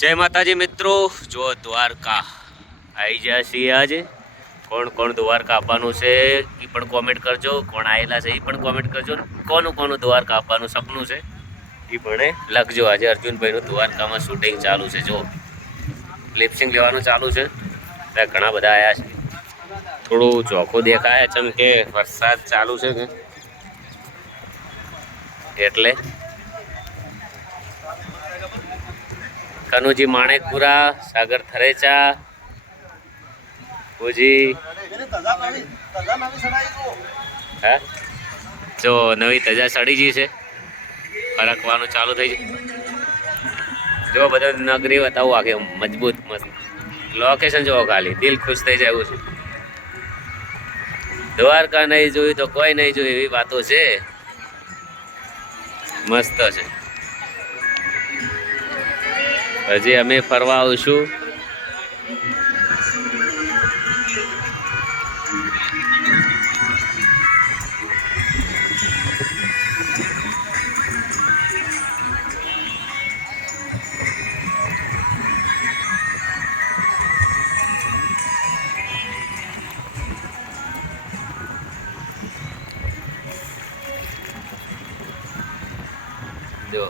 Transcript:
જય માતાજી મિત્રો, જો દ્વારકા આવી ગયા છીએ આજે. કોણ કોણ દ્વારકા આપવાનું છે એ પણ કોમેન્ટ કરજો. કોણ આવેલા છે એ પણ કોમેન્ટ કરજો. કોનું કોનું દ્વારકા આપવાનું સપનું છે એ પણ લખજો. આજે અર્જુનભાઈનું દ્વારકામાં શૂટિંગ ચાલુ છે. જો લિપસિંગ લેવાનું ચાલુ છે. ત્યાં ઘણા બધા આવ્યા છે. થોડું ચોખ્ખું દેખાય છે કે વરસાદ ચાલુ છે કે એટલે કનુજી માણેકપુરા, સાગર થરેચા, પૂજી હા જો નવી તજા સડી ગઈ છે. ફરકવાનું ચાલુ થઈ જાય. જો બધા નગરી બતાવું આગે મજબૂત મસ્ત લોકેશન જોવો, ખાલી દિલ ખુશ થઈ જાય એવું છે. દ્વારકા નહીં જોયું તો કોઈ નહીં જોયું એવી વાતો છે. મસ્ત છે. હજી અમે ફરવા આવશું. જો